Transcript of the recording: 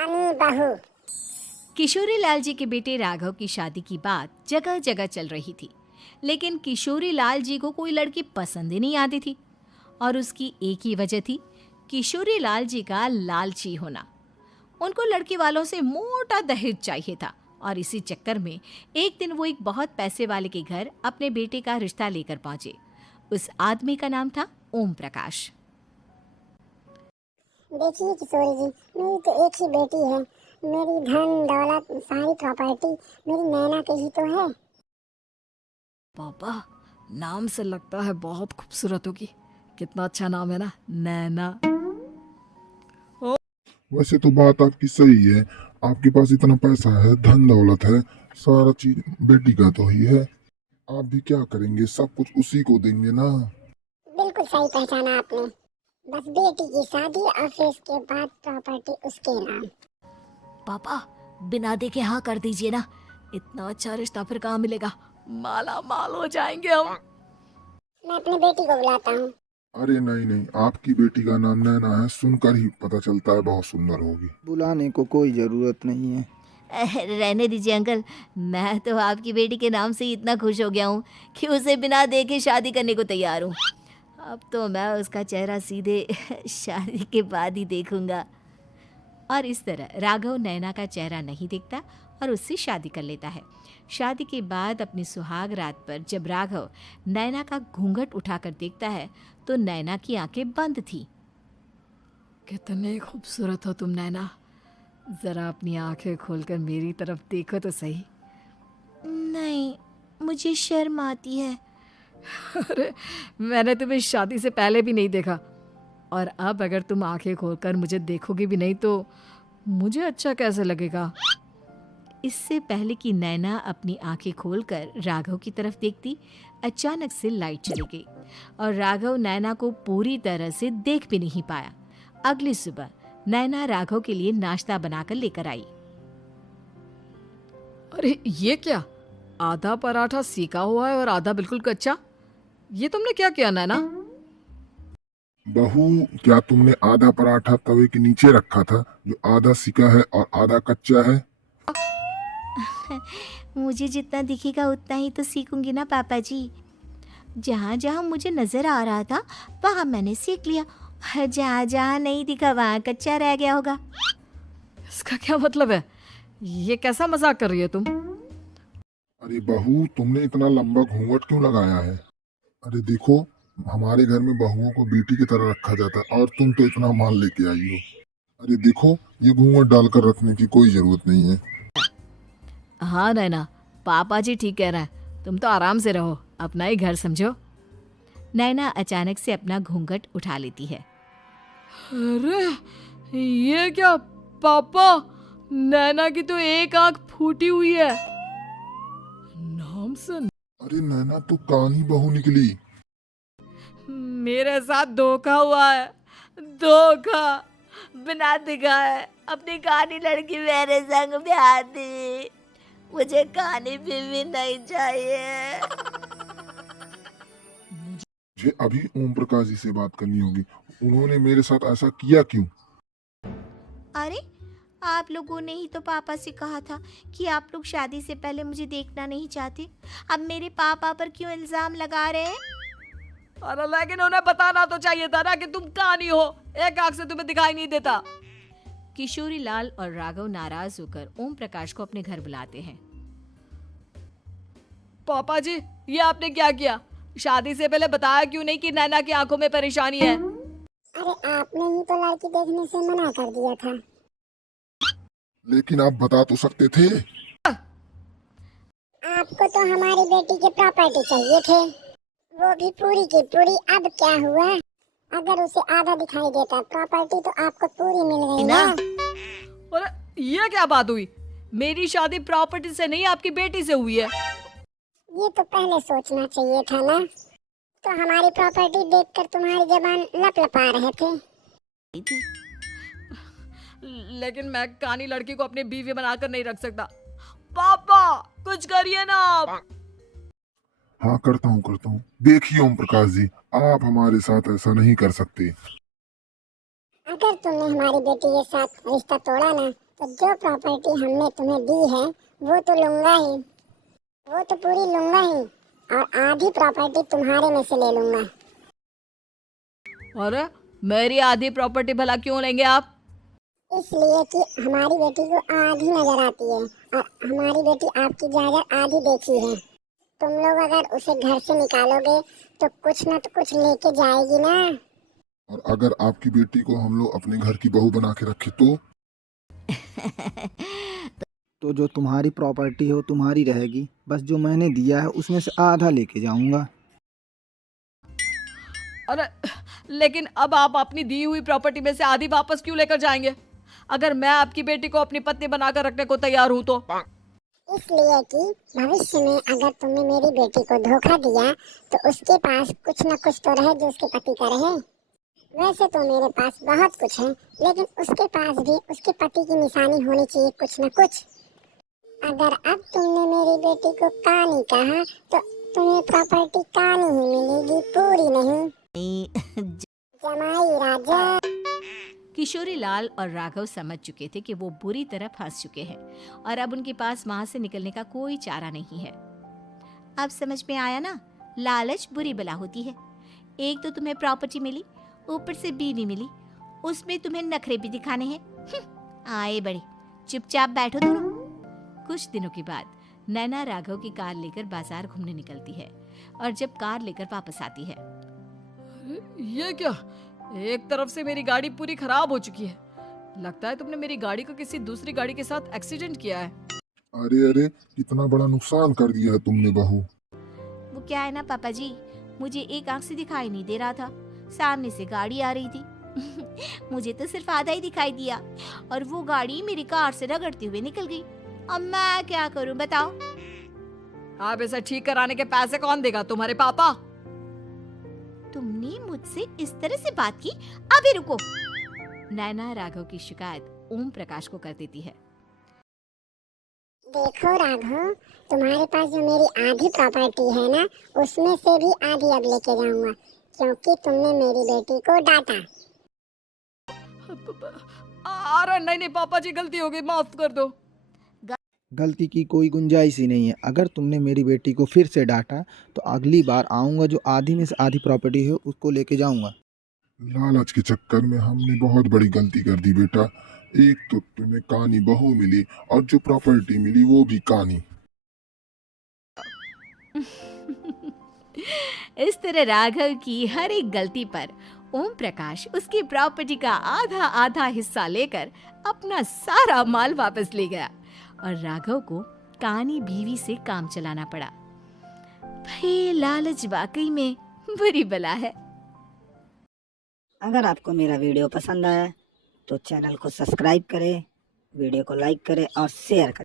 रानी बहू। किशोरी लाल जी के बेटे राघव की शादी की बात जगह जगह चल रही थी, लेकिन किशोरी लाल जी को कोई लड़की पसंद ही नहीं आती थी। और उसकी एक ही वजह थी, किशोरी लाल जी का लालची होना। उनको लड़की वालों से मोटा दहेज चाहिए था और इसी चक्कर में एक दिन वो एक बहुत पैसे वाले के घर अपने बेटे का रिश्ता लेकर पहुंचे। उस आदमी का नाम था ओम प्रकाश। देखिए किशोरी जी, मेरी तो एक ही बेटी है। मेरी धन दौलत सारी प्रॉपर्टी मेरी नैना के ही तो है। पापा, नाम से लगता है बहुत खूबसूरत होगी। कितना अच्छा नाम है ना, नैना। वैसे तो बात आपकी सही है। आपके पास इतना पैसा है, धन दौलत है, सारा चीज बेटी का तो ही है। आप भी क्या करेंगे, सब कुछ उसी को देंगे ना। बिल्कुल सही पहचाना आपने। बस बेटी की शादी और फिर उसके बाद प्रॉपर्टी उसके नाम। पापा, बिना देखे हाँ कर दीजिए ना। इतना अच्छा रिश्ता फिर कहाँ मिलेगा, माला माल हो जाएंगे हम। मैं अपनी बेटी को बुलाता हूँ। अरे नहीं नहीं, आपकी बेटी का नाम नैना है, सुनकर ही पता चलता है बहुत सुंदर होगी। बुलाने को कोई ज़रूरत नहीं है। रहने दीजिए अंकल, मैं तो आपकी बेटी के नाम से ही इतना खुश हो गया हूँ कि उसे बिना देखे शादी करने को तैयार हूँ। अब तो मैं उसका चेहरा सीधे शादी के बाद ही देखूंगा। और इस तरह राघव नैना का चेहरा नहीं देखता और उससे शादी कर लेता है। शादी के बाद अपनी सुहाग रात पर जब राघव नैना का घूंघट उठाकर देखता है तो नैना की आंखें बंद थी। कितने खूबसूरत हो तुम नैना, जरा अपनी आंखें खोलकर मेरी तरफ देखो तो सही। नहीं, मुझे शर्म आती है। अरे, मैंने तुम्हें शादी से पहले भी नहीं देखा, और अब अगर तुम आंखें खोलकर मुझे देखोगी भी नहीं तो मुझे अच्छा कैसे लगेगा। इससे पहले कि नैना अपनी आंखें खोलकर राघव की तरफ देखती, अचानक से लाइट चली गई और राघव नैना को पूरी तरह से देख भी नहीं पाया। अगली सुबह नैना राघव के लिए नाश्ता बनाकर लेकर आई। अरे ये क्या, आधा पराठा सीका हुआ है और आधा बिल्कुल कच्चा। ये तुमने क्या किया नैना? बहू, क्या तुमने आधा पराठा तवे के नीचे रखा था जो आधा सिका है और आधा कच्चा है? मुझे जितना दिखेगा उतना ही तो सीखूंगी ना पापा जी। जहाँ जहाँ मुझे नजर आ रहा था वहाँ मैंने सीख लिया, और जहाँ जहाँ नहीं दिखा वहाँ कच्चा रह गया होगा। इसका क्या मतलब है? ये कैसा मजाक कर रही है तुम? अरे बहू, तुमने इतना लंबा घूंघट क्यों लगाया है? अरे देखो, हमारे घर में बहुओं को बेटी की तरह रखा जाता है और तुम तो इतना माल लेके आई हो। अरे देखो, ये घूंघट डालकर रखने की कोई जरूरत नहीं है। हाँ नैना, पापा जी ठीक कह रहा है, तुम तो आराम से रहो, अपना ही घर समझो। नैना अचानक से अपना घूंघट उठा लेती है। अरे ये क्या पापा, नैना की तो एक आंख फूटी हुई है। नाम से अरे नैना, तो कानी बहू निकली। मेरे साथ धोखा हुआ है, धोखा। बिना दिखाए अपनी कहानी लड़की मेरे संग ब्याह दी। मुझे कहानी भी नहीं चाहिए। मुझे अभी ओम प्रकाश जी से बात करनी होगी। उन्होंने मेरे साथ ऐसा किया क्यों? अरे, आप लोगों ने ही तो पापा से कहा था कि आप लोग शादी से पहले मुझे देखना नहीं चाहते। अब मेरे पापा पर क्यों इल्जाम लगा रहे हैं? अरे लेकिन उन्हें बताना तो चाहिए था ना कि तुम कहानी हो, एक आंख से तुम्हें दिखाई नहीं देता। किशोरी लाल और राघव नाराज होकर ओम प्रकाश को अपने घर बुलाते हैं। पापा जी, ये आपने क्या किया? शादी से पहले बताया क्यों नहीं कि नैना की आंखों में परेशानी है? अरे आपने ही तो लड़की देखने से मना कर दिया था। लेकिन आप बता तो सकते थे। आपको तो हमारी बेटी की प्रॉपर्टी चाहिए थे, वो भी पूरी की पूरी। अब क्या हुआ? अगर उसे आधा दिखाई देता प्रॉपर्टी तो आपको पूरी मिल गई ना। अरे ये क्या बात हुई? मेरी शादी प्रॉपर्टी से नहीं, आपकी बेटी से हुई है। ये तो पहले सोचना चाहिए था ना। तो हमारी प्रॉपर्टी देखकर तुम्हारी जबान लपलपा रहे थे। लेकिन मैं कानी लड़की को अपनी बीवी बनाकर नहीं रख सकता। पापा कुछ करिए ना आप। हाँ, करता हूँ। देखिए ओम प्रकाश जी, आप हमारे साथ ऐसा नहीं कर सकते। अगर तुमने हमारी बेटी के साथ रिश्ता तोड़ा ना तो जो प्रॉपर्टी हमने तुम्हें दी है वो तो लूंगा ही, वो तो पूरी लूंगा ही, और आधी प्रॉपर्टी तुम्हारे में से ले लूंगा। अरे मेरी आधी प्रॉपर्टी भला क्यों लेंगे आप? इसलिए कि हमारी बेटी को आधी नजर आती है और हमारी बेटी आपकी जायदाद आधी देखी है। तुम लोग अगर उसे घर से निकालोगे तो कुछ न तो कुछ लेके जाएगी ना। और अगर आपकी बेटी को हम लोग अपने घर की बहू बना के रखे तो? तो जो तुम्हारी प्रॉपर्टी हो तुम्हारी रहेगी, बस जो मैंने दिया है उसमें से आधा लेके जाऊंगा। अरे लेकिन अब आप अपनी दी हुई प्रॉपर्टी में से आधी वापस क्यों लेकर जाएंगे? अगर मैं आपकी बेटी को अपनी पत्नी बनाकर रखने को तैयार हूँ तो? इसलिए कि भविष्य में अगर तुमने मेरी बेटी को धोखा दिया तो उसके पास कुछ न कुछ तो रहे जो उसके पति का रहे। वैसे तो मेरे पास बहुत कुछ है, लेकिन उसके पास भी उसके पति की निशानी होनी चाहिए कुछ न कुछ। अगर अब तुमने मेरी बेटी को कहानी कहा तो तुम्हें प्रॉपर्टी कहानी ही मिलेगी, पूरी नहीं। जमाई राजा। किशोरी लाल और राघव समझ चुके थे कि वो बुरी तरह फंस चुके हैं और अब उनके पास वहां से निकलने का कोई चारा नहीं है। अब समझ में आया ना, लालच बुरी बला होती है। एक तो तुम्हें प्रॉपर्टी मिली, ऊपर से बीवी मिली, उसमें तुम्हें नखरे भी दिखाने हैं। आए बड़े, चुपचाप बैठो दोनों। कुछ दिनों के बाद नैना राघव की कार लेकर बाजार घूमने निकलती है और जब कार लेकर वापस आती है, ये क्या? एक तरफ से मेरी गाड़ी पूरी खराब हो चुकी है। लगता है तुमने मेरी गाड़ी को किसी दूसरी गाड़ी के साथ एक्सीडेंट किया है। अरे अरे, कितना बड़ा नुकसान कर दिया है तुमने बहू। वो क्या है ना पापा जी, मुझे एक आंख से दिखाई नहीं दे रहा था, सामने से गाड़ी आ रही थी। मुझे तो सिर्फ आधा ही दिखाई दिया और वो गाड़ी मेरी कार से रगड़ते हुए निकल गई। अब मैं क्या करूं बताओ? आप इसे ठीक कराने के पैसे कौन देगा? तुम्हारे पापा? तुमने मुझसे इस तरह से बात की? अभी रुको। नैना राघव की शिकायत ओम प्रकाश को कर देती है। देखो राघव, तुम्हारे पास जो मेरी आधी प्रॉपर्टी है ना, उसमें से भी आधी अब लेके जाऊंगा, क्योंकि तुमने मेरी बेटी को डांटा। अरे नहीं नहीं पापा जी, गलती हो गई, माफ कर दो। गलती की कोई गुंजाइश ही नहीं है। अगर तुमने मेरी बेटी को फिर से डांटा तो अगली बार आऊँगा, जो आधी में से आधी प्रॉपर्टी है उसको लेके जाऊँगा। लालच के चक्कर में हमने बहुत बड़ी गलती कर दी बेटा। एक तो तुम्हें कानी बहू मिली और जो प्रॉपर्टी मिली वो भी कानी। इस तरह राघव की हर एक गलती पर ओम प्रकाश उसकी प्रॉपर्टी का आधा आधा हिस्सा लेकर अपना सारा माल वापस ले गया और राघव को कानी बीवी से काम चलाना पड़ा। भाई लालच वाकई में बुरी बला है। अगर आपको मेरा वीडियो पसंद आया तो चैनल को सब्सक्राइब करें, वीडियो को लाइक करें और शेयर करें।